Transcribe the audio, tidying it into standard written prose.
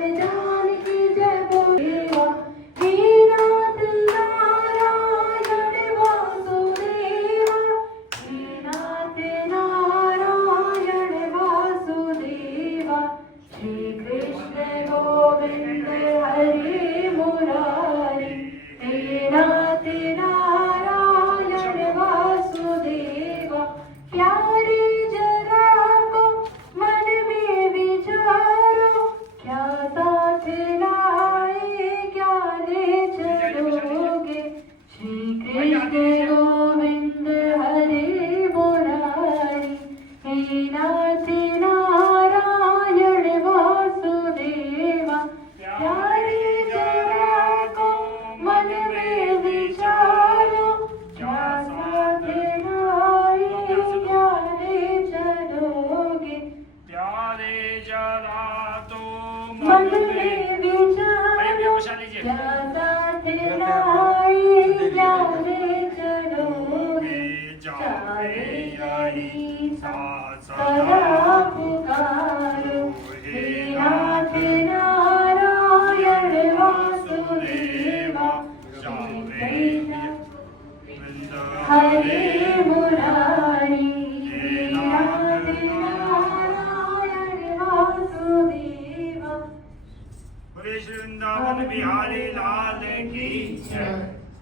जानकी जय बोलेवा हे नाथ नारायण वासुदेवा हे नाथ नारायण वासुदेवा श्री कृष्ण गोविंद हरे मुरारी हे नाथ नारायण वासुदेवा प्यारे जरा को मन में विचारो क्या साथ लाए क्या ले चलोगे श्री कृष्ण गोविंद हरे मुरारी हे नाथ नारायण वासुदेवा प्यारे जरा को मन में विचारो क्या साथ लाए क्या ले चलोगे प्यारे जरा तो मन में विचारो क्या साथ लाए क्या ले चलोगे चाहे हरि सदा पुकारो हे नाथ नारायण वासुदेवा श्री कृष्ण हरे मुरारी हे नाथ नारायण वासुदेवा बोले श्री वृंदावन बिहारी लाल की जय।